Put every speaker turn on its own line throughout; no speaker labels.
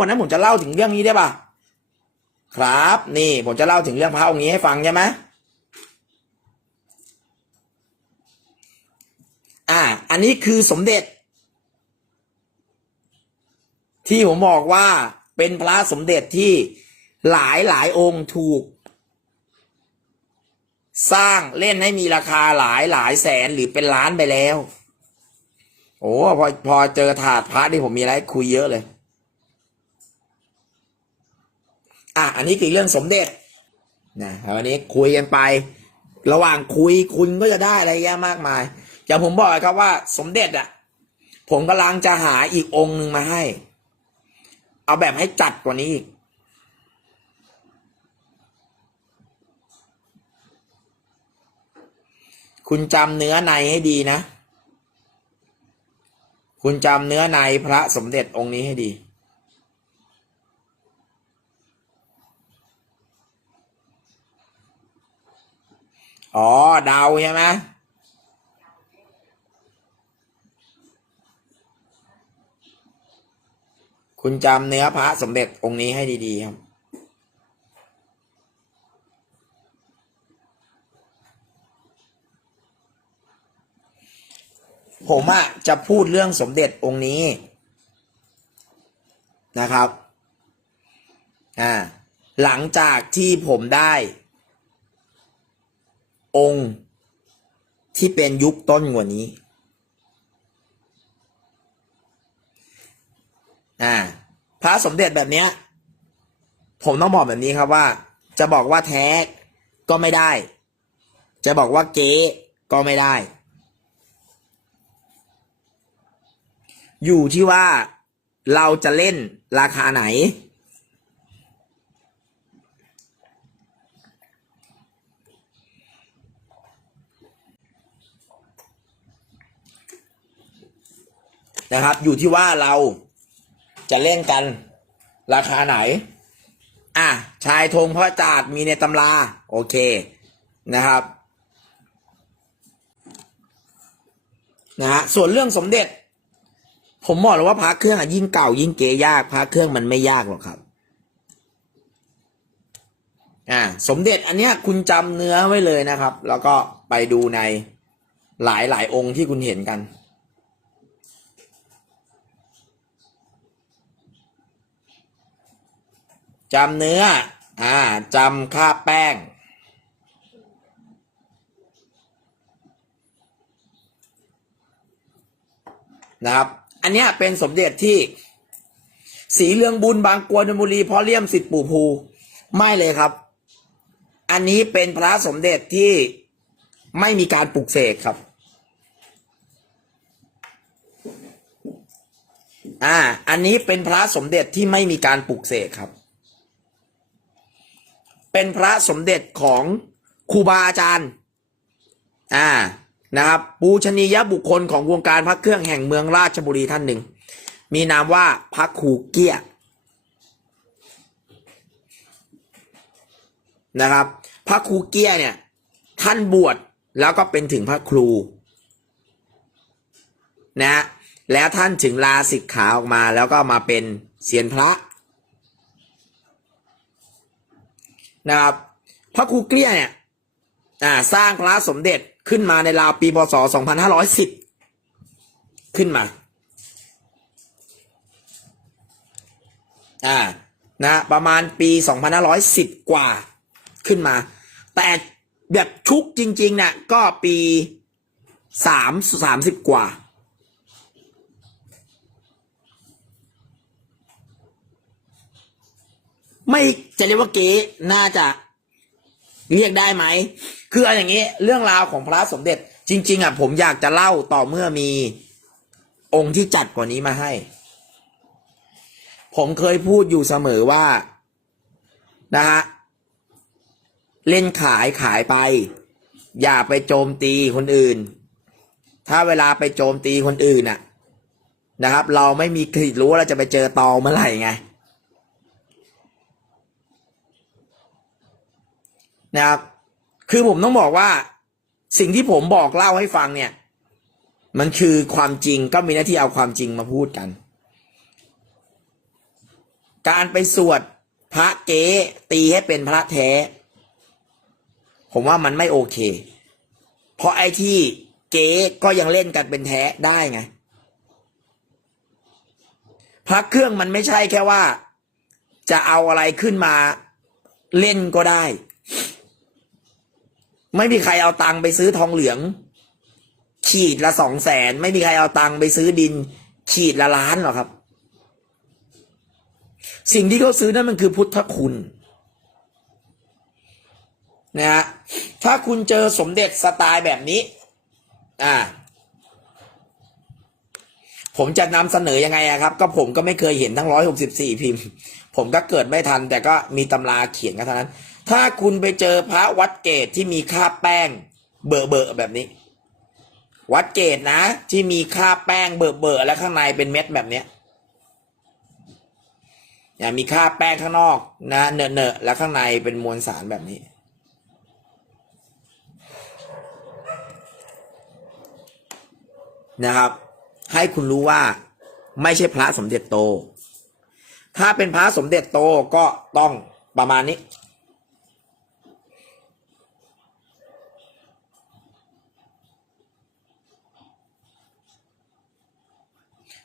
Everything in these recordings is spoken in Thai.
วันนั้นผมจะเล่าถึงเรื่องนี้ได้ป่ะครับ นี่ผมจะเล่าถึงเรื่องพระองค์นี้ให้ฟังใช่ไหมอ่า อันนี้คือสมเด็จ ที่ผมบอกว่าเป็นพระสมเด็จที่หลายหลายองค์ถูก สร้างเล่นให้มีราคาหลายหลายแสนหรือเป็นล้านไปแล้ว โอ้พอพอเจอถาดพระนี่ผมมีอะไรคุยเยอะเลย อะอันนี้คือเรื่องสมเด็จนะวันนี้คุยกันไป ระหว่างคุยคุณก็จะได้อะไรเยอะมากมายอย่างผมบอกครับว่าสมเด็จอะผมกำลังจะหาอีกองค์หนึ่งมาให้ เอาแบบให้จัดกว่านี้อีกคุณจำเนื้อในให้ดีนะ คุณจำเนื้อในพระสมเด็จองค์นี้ให้ดี อ๋อ เดาใช่ไหมคุณจำเนื้อพระสมเด็จองค์นี้ให้ดี ๆ ครับ ผมอะจะพูดเรื่องสมเด็จองค์นี้นะครับ อ่า หลังจากที่ผมได้ องค์ที่เป็นยุคต้นกว่านี้ อ่า พระสมเด็จแบบเนี้ย ผมต้องบอกแบบนี้ครับว่า จะบอกว่าแท้ก็ไม่ได้ จะบอกว่าเก๊ก็ไม่ได้ อยู่ที่ว่าเราจะเล่นราคาไหน นะครับ อยู่ที่ว่าเราจะเล่นกันราคาไหน อะ ชายธงพระจาดมีในตำรา โอเคนะครับ นะฮะ ส่วนเรื่องสมเด็จ ผมบอกเลยว่าพระเครื่องอะยิ่งเก่ายิ่งเกยากพระเครื่องมันไม่ยากหรอกครับ อ่า สมเด็จอันเนี้ยคุณจำเนื้อไว้เลยนะครับ แล้วก็ไปดูในหลายหลายองค์ที่คุณเห็นกัน จำเนื้อ อ่าจำค่าแป้ง นะครับ อันเนี้ยเป็นสมเด็จที่ สีเรืองบุญบางกวนนบุรีพอเลี่ยมสิทธิปู่ภู ไม่เลยครับ อันนี้เป็นพระสมเด็จที่ไม่มีการปลุกเสกครับ อ่า อันนี้เป็นพระสมเด็จที่ไม่มีการปลุกเสกครับ เป็นพระสมเด็จของครูบาอาจารย์ อ่า นะครับ ปูชนียบุคคลของวงการพระเครื่องแห่งเมืองราชบุรีท่านหนึ่ง มีนามว่าพระครูเกี้ย นะครับ พระครูเกี้ยเนี่ย ท่านบวชแล้วก็เป็นถึงพระครู นะฮะแล้วท่านถึงลาสิกขาออกมาแล้วก็มาเป็นเซียนพระ นะครับพระครูเกลี้ยเนี่ยอ่าสร้างพระสมเด็จขึ้นมาในราวปีพศ 2510 ขึ้นมาอ่านะประมาณปี 2510 กว่าขึ้นมา แต่แบบชุกจริงๆเนี่ยก็ปีสามสามสิบกว่า ไม่จะเรียกว่าเก๊น่าจะเรียกได้ไหม คือเอาอย่างนี้ เรื่องราวของพระสมเด็จ จริง ๆอะผมอยากจะเล่าต่อเมื่อมีองค์ที่จัดกว่านี้มาให้ ผมเคยพูดอยู่เสมอว่านะฮะเล่นขายขายไป อย่าไปโจมตีคนอื่น ถ้าเวลาไปโจมตีคนอื่นน่ะ นะครับ เราไม่มีใครรู้ว่าเราจะไปเจอตอเมื่อไหร่ไง นะครับ คือผมต้องบอกว่าสิ่งที่ผมบอกเล่าให้ฟังเนี่ย มันคือความจริงก็มีหน้าที่เอาความจริงมาพูดกัน การไปสวดพระเก๊ตีให้เป็นพระแท้ ผมว่ามันไม่โอเค เพราะไอ้ที่เก๊ก็ยังเล่นกันเป็นแท้ได้ไงพระเครื่องมันไม่ใช่แค่ว่า จะเอาอะไรขึ้นมาเล่นก็ได้ ไม่มีใครเอาตังค์ไปซื้อทองเหลือง ขีดละสองแสนไม่มีใครเอาตังค์ไปซื้อดิน ขีดละล้านหรอกครับ สิ่งที่เขาซื้อนั่นมันคือพุทธคุณนะฮะถ้าคุณเจอสมเด็จสไตล์แบบนี้ อ่า ผมจะนำเสนอยังไงอะครับ ก็ผมก็ไม่เคยเห็นทั้งร้อยหกสิบสี่พิมพ์ ผมก็เกิดไม่ทัน แต่ก็มีตำราเขียนกันเท่านั้น ถ้าคุณไปเจอพระวัดเกตที่มีคราแป้ง เบอะเบอะแบบนี้ วัดเกตนะ ที่มีคราแป้งเบอะเบอะและข้างในเป็นเม็ดแบบเนี้ยเนี่ยมีคราแป้งข้างนอกนะเนอะเนอะแล้วข้างในเป็นมวลสารแบบนี้ นะครับ ให้คุณรู้ว่าไม่ใช่พระสมเด็จโต ถ้าเป็นพระสมเด็จโตก็ต้องประมาณนี้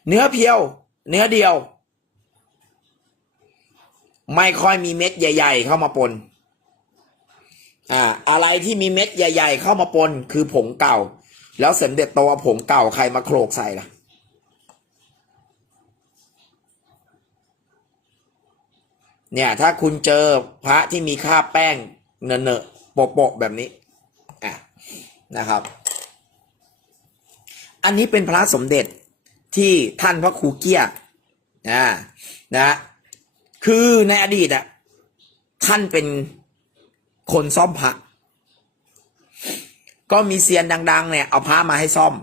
เนื้อเพียว เนื้อเดียว ไม่ค่อยมีเม็ดใหญ่ ๆ เข้ามาปน อ่า อะไรที่มีเม็ดใหญ่ ๆ เข้ามาปนคือผงเก่า แล้วสมเด็จโตเอาผงเก่าใครมาโขลกใส่ล่ะเนี่ย ถ้าคุณเจอพระที่มีคราบแป้งเนอะๆโปะๆแบบนี้อะนะครับ อันนี้เป็นพระสมเด็จ ที่ท่านพระครูเกียอ่านะคือในอดีตอะท่านเป็นคนซ่อมพระก็มีเซียนดัง ๆ เนี่ย เอาพระมาให้ซ่อม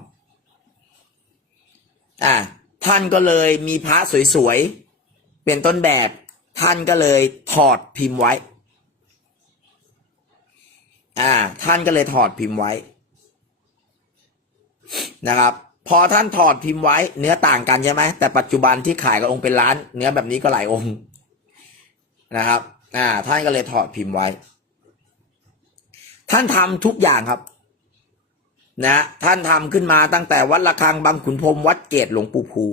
อ่า ท่านก็เลยมีพระสวยๆ เป็นต้นแบบ ท่านก็เลยถอดพิมพ์ไว้ อ่า ท่านก็เลยถอดพิมพ์ไว้ นะครับ พอท่านถอดพิมพ์ไว้เนื้อต่างกันใช่ไหมแต่ปัจจุบันที่ขายกับองค์เป็นล้าน เนื้อแบบนี้ก็หลายองค์นะครับ อ่า ท่านก็เลยถอดพิมพ์ไว้ ท่านทำทุกอย่างครับ นะท่านทำขึ้นมาตั้งแต่วัดระฆังบางขุนพรมวัดเกตหลวงปู่ภู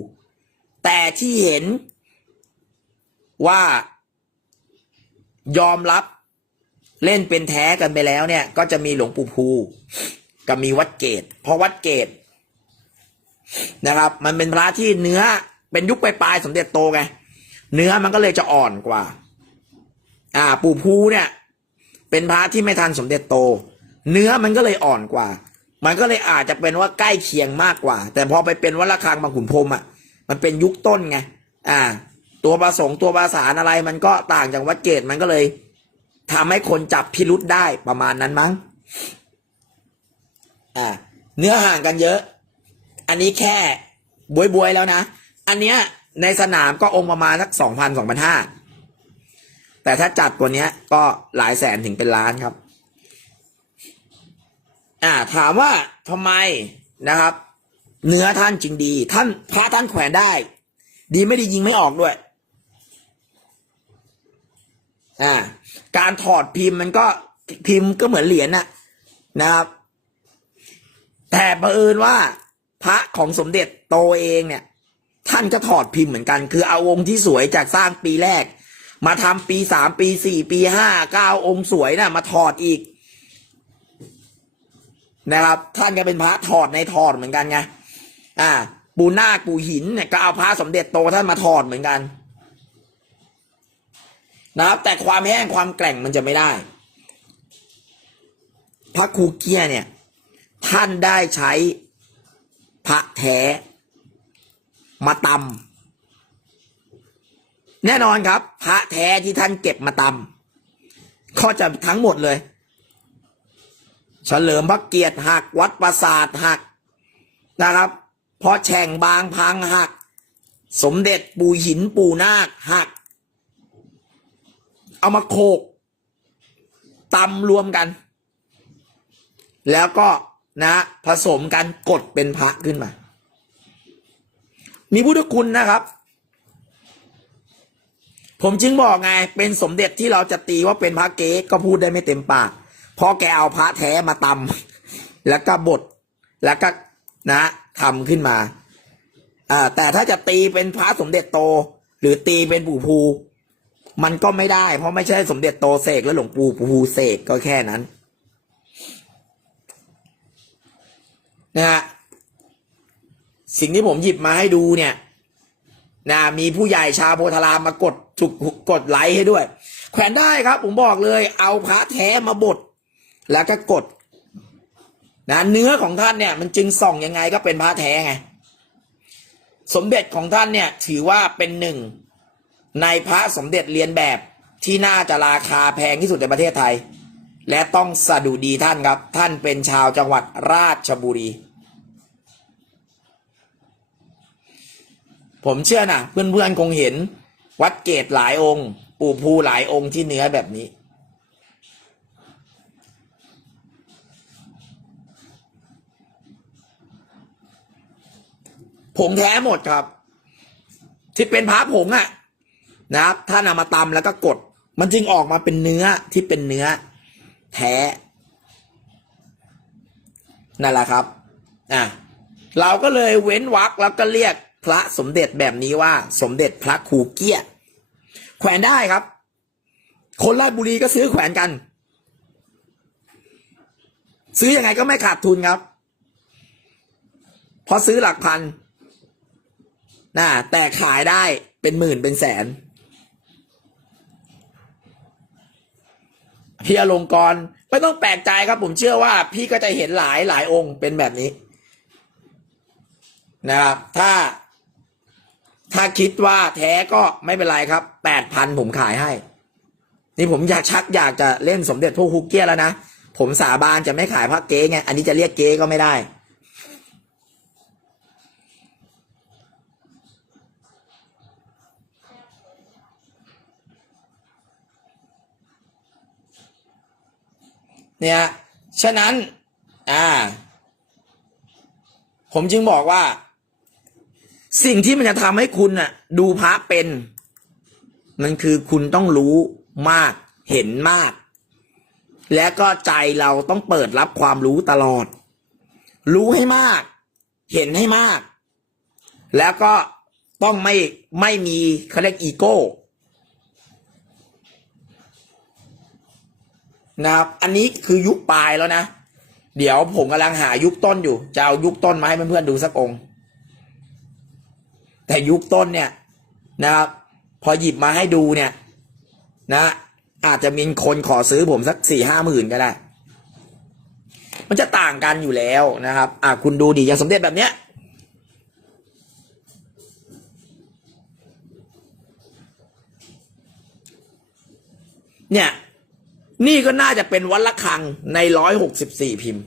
แต่ที่เห็นว่ายอมรับเล่นเป็นแท้กันไปแล้วเนี่ย ก็จะมีหลวงปู่ภูกับมีวัดเกตเพราะวัดเกต นะครับ มันเป็นพระที่เนื้อเป็นยุคปลายๆสมเด็จโตไงเนื้อมันก็เลยจะอ่อนกว่า อ่า ปู่ภูเนี่ย เป็นพระที่ไม่ทันสมเด็จโต เนื้อมันก็เลยอ่อนกว่า มันก็เลยอาจจะเป็นว่าใกล้เคียงมากกว่า แต่พอไปเป็นวัดระฆังบางขุนพรมอะ มันเป็นยุคต้นไง อ่า ตัวประสงค์ตัวภาษาอะไร มันก็ต่างจากวัดเกตมันก็เลยทำให้คนจับพิรุษได้ประมาณนั้นมั้ง อ่า เนื้อห่างกันเยอะ อันนี้แค่บวยบวยแล้วนะ อันเนี้ยในสนามก็องค์ประมาณสักสองพันสองพันห้าแต่ถ้าจัดตัวเนี้ยก็หลายแสนถึงเป็นล้านครับ อ่า ถามว่าทำไมนะครับ เนื้อท่านจริงดี ท่านพระท่านแขวนได้ ดีไม่ดียิงไม่ออกด้วย อ่า การถอดพิมพ์มันก็พิมพ์ก็เหมือนเหรียญน่ะนะครับ แต่บังเอิญว่า พระของสมเด็จโตเองเนี่ย ท่านก็ถอดพิมพ์เหมือนกัน คือเอาองค์ที่สวยจากสร้างปีแรก มาทำปีสามปีสี่ปีห้าเก้าองค์สวยนะ่ะมาถอดอีก นะครับ ท่านก็เป็นพระถอดในถอดเหมือนกันไงอ่า ปูนาคปูหินเนี่ยก็เอาพระสมเด็จโตท่านมาถอดเหมือนกัน นะครับ แต่ความแห้งความแกร่งมันจะไม่ได้ พระครูเกียเนี่ย ท่านได้ใช้ พระแท้มาตำแน่นอนครับ พระแท้ที่ท่านเก็บมาตำก็จะทั้งหมดเลย เฉลิมพระเกียรติหักวัดประสาทหักนะครับพอแฉ่งบางพังหัก สมเด็จปู่หินปู่นาคหัก เอามาโขกตำรวมกัน แล้วก็ นะผสมกันกดเป็นพระขึ้นมา มีพุทธคุณนะครับ ผมจึงบอกไงเป็นสมเด็จที่เราจะตีว่าเป็นพระเก๊ก็พูดได้ไม่เต็มปากเพราะแกเอาพระแท้มาตำแล้วก็บดแล้วก็นะทำขึ้นมาอ่าแต่ถ้าจะตีเป็นพระสมเด็จโต หรือตีเป็นปู่ภู มันก็ไม่ได้ เพราะไม่ใช่สมเด็จโตเสกแล้วหลวงปู่ปู่ภูเสกก็แค่นั้น นะฮะสิ่งที่ผมหยิบมาให้ดูเนี่ยนะมีผู้ใหญ่ชาวโพธารามมากดถูกกดไลค์ให้ด้วย แขวนได้ครับ ผมบอกเลย เอาพระแท้มาบดแล้วก็กดนะเนื้อของท่านเนี่ย มันจึงส่องยังไงก็เป็นพระแท้ไงสมเด็จของท่านเนี่ย ถือว่าเป็นหนึ่ง ในพระสมเด็จเรียนแบบที่น่าจะราคาแพงที่สุดในประเทศไทย และต้องสะดุดีท่านครับ ท่านเป็นชาวจังหวัดราชบุรี ผมเชื่อนะเพื่อนๆคงเห็น วัดเกตหลายองค์ ปู่ภูหลายองค์ที่เนื้อแบบนี้ ผงแท้หมดครับ ที่เป็นพระผงอะนะครับ ท่านเอามาตำแล้วก็กด มันจึงออกมาเป็นเนื้อที่เป็นเนื้อ แท้ นั่นแหละครับอะเราก็เลยเว้นวรรคแล้วก็เรียกพระสมเด็จแบบนี้ว่า สมเด็จพระครูเกี้ย แขวนได้ครับ คนราชบุรีก็ซื้อแขวนกัน ซื้ออยังไงก็ไม่ขาดทุนครับ เพราะซื้อหลักพันนะแต่ขายได้เป็นหมื่นเป็นแสน พี่อลงกรไม่ต้องแปลกใจครับ ผมเชื่อว่า พี่ก็จะเห็นหลายหลายองค์เป็นแบบนี้ นะครับ ถ้า ถ้าคิดว่าแท้ก็ไม่เป็นไรครับแปดพันผมขายให้ นี่ผมอยากชักอยากจะเล่นสมเด็จพวกฮุกเกี้ยแล้วนะ ผมสาบานจะไม่ขายพระเก๊ไงอันนี้จะเรียกเก๊ก็ไม่ได้ เนี่ยฉะนั้นอ่า ผมจึงบอกว่า สิ่งที่มันจะทำให้คุณน่ะ ดูพระเป็น มันคือคุณต้องรู้มากเห็นมาก และก็ใจเราต้องเปิดรับความรู้ตลอด รู้ให้มาก เห็นให้มาก แล้วก็ต้องไม่ไม่มีเขาเรียกอีโก้ นะครับ อันนี้คือยุคปลายแล้วนะ เดี๋ยวผมกำลังหายุคต้นอยู่ จะเอายุคต้นมาให้เพื่อนๆดูสักองค์ แต่ยุคต้นเนี่ยนะครับ พอหยิบมาให้ดูเนี่ยนะ อาจจะมีคนขอซื้อผมสักสี่ห้าหมื่นก็ได้ มันจะต่างกันอยู่แล้วนะครับ อะคุณดูดิอย่างสมเด็จแบบเนี้ยเนี่ย นี่ก็น่าจะเป็นวัดละคังในร้อยหกสิบสี่พิมพ์